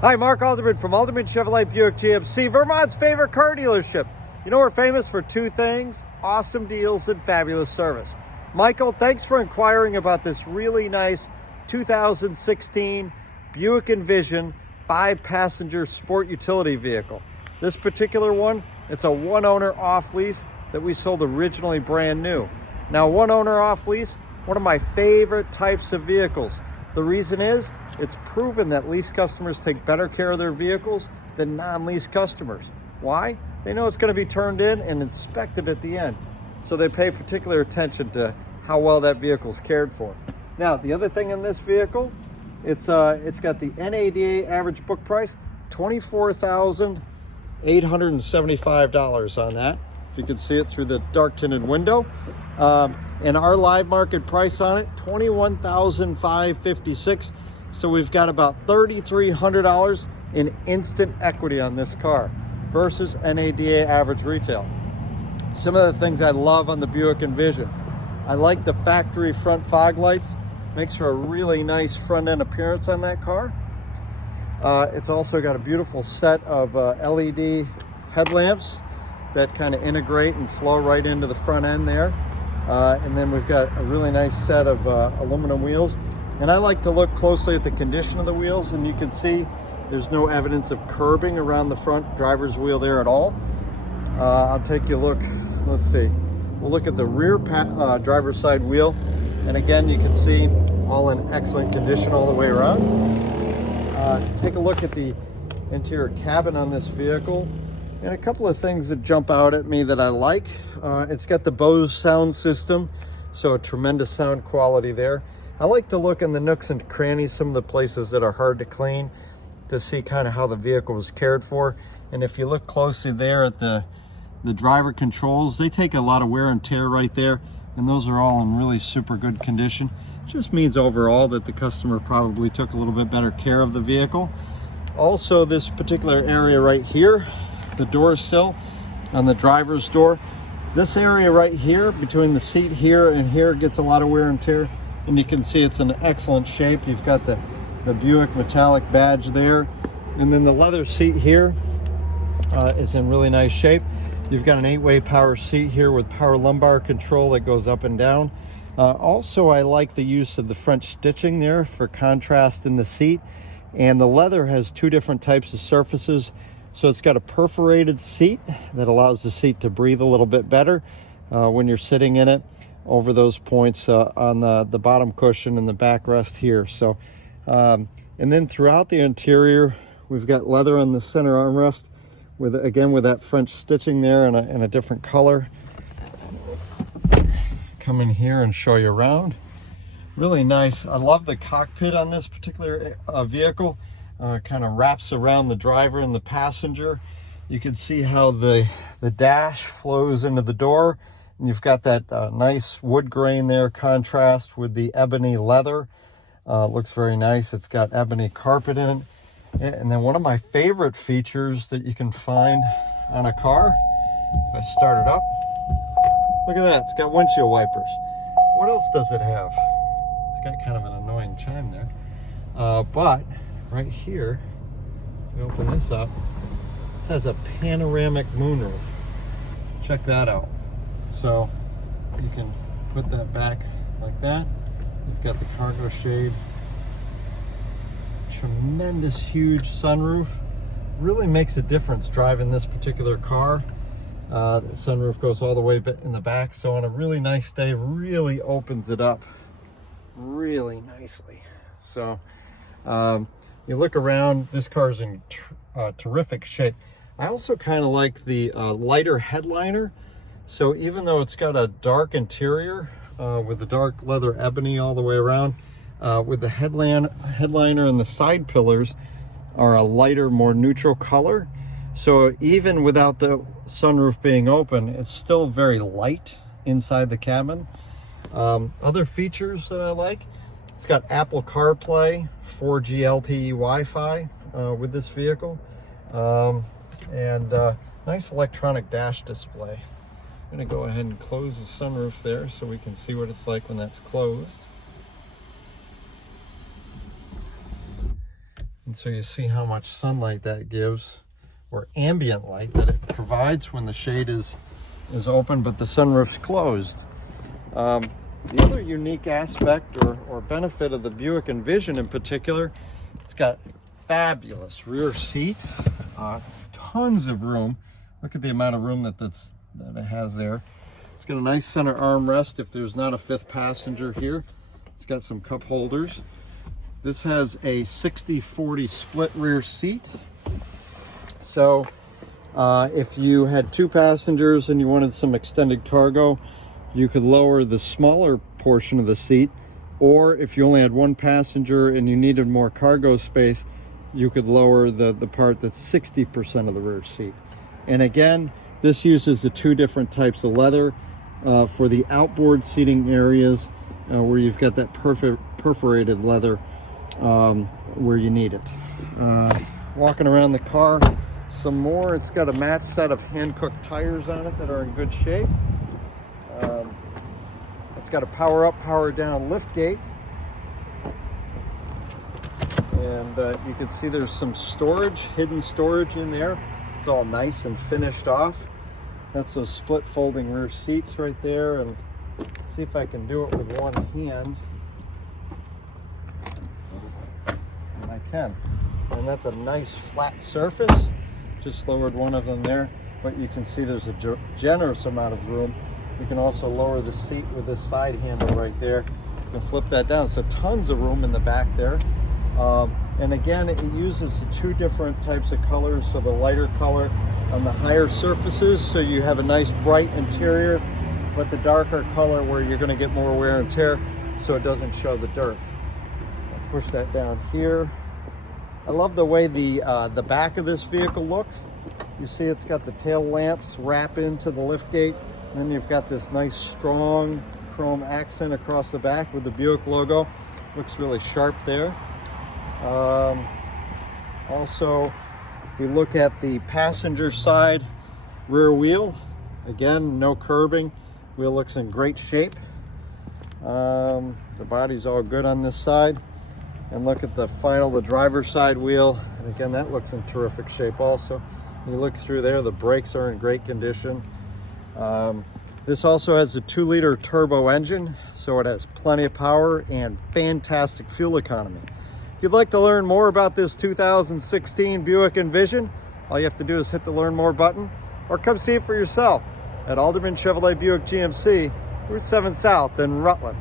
Hi, Mark Alderman from Alderman Chevrolet Buick GMC, Vermont's favorite car dealership. You know, we're famous for two things: awesome deals and fabulous service. Michael, thanks for inquiring about this really nice 2016 Buick Envision 5-passenger sport utility vehicle. This particular one, it's a one-owner off-lease that we sold originally brand new. Now, one-owner off-lease, one of my favorite types of vehicles. The reason is, it's proven that lease customers take better care of their vehicles than non-lease customers. Why? They know it's going to be turned in and inspected at the end. So they pay particular attention to how well that vehicle is cared for. Now, the other thing in this vehicle, it's got the NADA average book price, $24,875 on that. If you can see it through the dark tinted window. And our live market price on it, $21,556. So we've got about $3,300 in instant equity on this car versus NADA average retail. Some of the things I love on the Buick Envision. I like the factory front fog lights. Makes for a really nice front end appearance on that car. It's also got a beautiful set of LED headlamps that kind of integrate and flow right into the front end there. And then we've got a really nice set of aluminum wheels. And I like to look closely at the condition of the wheels, and you can see there's no evidence of curbing around the front driver's wheel there at all. I'll take you a look. Let's see. We'll look at the rear driver's side wheel. And again, you can see all in excellent condition all the way around. Take a look at the interior cabin on this vehicle. And a couple of things that jump out at me that I like. It's got the Bose sound system, so a tremendous sound quality there. I like to look in the nooks and crannies, some of the places that are hard to clean, to see kind of how the vehicle was cared for. And if you look closely there at the driver controls, they take a lot of wear and tear right there, and those are all in really super good condition. It just means overall that the customer probably took a little bit better care of the vehicle. Also, this particular area right here, the door sill on the driver's door, this area right here between the seat here and here gets a lot of wear and tear, and you can see it's in excellent shape. You've got the Buick metallic badge there, and then the leather seat here is in really nice shape. You've got an 8-way power seat here with power lumbar control that goes up and down. Also, I like the use of the French stitching there for contrast in the seat, and the leather has two different types of surfaces. So it's got a perforated seat that allows the seat to breathe a little bit better when you're sitting in it, over those points on the bottom cushion and the backrest here. So, and then throughout the interior, we've got leather on the center armrest with that French stitching there in a different color. Come in here and show you around. Really nice. I love the cockpit on this particular vehicle. Kind of wraps around the driver and the passenger. You can see how the dash flows into the door, and you've got that nice wood grain there, contrast with the ebony leather. Looks very nice. It's got ebony carpet in it. And then one of my favorite features that you can find on a car, if I start it up, look at that, it's got windshield wipers. What else does it have? It's got kind of an annoying chime there. But right here, if we open this up, this has a panoramic moonroof. Check that out. So you can put that back like that. You've got the cargo shade. Tremendous huge sunroof. Really makes a difference driving this particular car. The sunroof goes all the way in the back, so on a really nice day, really opens it up really nicely. So you look around, this car's in terrific shape. I also kind of like the lighter headliner. So even though it's got a dark interior with the dark leather ebony all the way around, with the headliner and the side pillars are a lighter, more neutral color. So even without the sunroof being open, it's still very light inside the cabin. Other features that I like, it's got Apple CarPlay, 4G LTE Wi-Fi with this vehicle, and nice electronic dash display. I'm going to go ahead and close the sunroof there so we can see what it's like when that's closed. And so you see how much sunlight that gives, or ambient light that it provides when the shade is open but the sunroof's closed. The other unique aspect or benefit of the Buick Envision in particular, it's got fabulous rear seat, tons of room. Look at the amount of room that it has there. It's got a nice center armrest if there's not a fifth passenger here. It's got some cup holders. This has a 60-40 split rear seat. So if you had two passengers and you wanted some extended cargo, you could lower the smaller portion of the seat, or if you only had one passenger and you needed more cargo space, you could lower the part that's 60% of the rear seat. And again, this uses the two different types of leather for the outboard seating areas where you've got that perforated leather where you need it. Walking around the car some more, it's got a matched set of hand-cooked tires on it that are in good shape. It's got a power up, power down lift gate. And you can see there's some storage, hidden storage in there. It's all nice and finished off. That's those split folding rear seats right there. And see if I can do it with one hand. And I can. And that's a nice flat surface. Just lowered one of them there. But you can see there's a generous amount of room. You can also lower the seat with this side handle right there. You can flip that down. So tons of room in the back there. And again, it uses the two different types of colors. So the lighter color on the higher surfaces, so you have a nice bright interior, but the darker color where you're going to get more wear and tear, so it doesn't show the dirt. I'll push that down here. I love the way the back of this vehicle looks. You see it's got the tail lamps wrap into the lift gate. And then you've got this nice strong chrome accent across the back with the Buick logo. Looks really sharp there. Also, if we look at the passenger side rear wheel, again, no curbing. Wheel looks in great shape. The body's all good on this side. And look at the driver's side wheel. And again, that looks in terrific shape also. You look through there, the brakes are in great condition. This also has a 2-liter turbo engine, so it has plenty of power and fantastic fuel economy. If you'd like to learn more about this 2016 Buick Envision, all you have to do is hit the Learn More button or come see it for yourself at Alderman Chevrolet Buick GMC, Route 7 South in Rutland.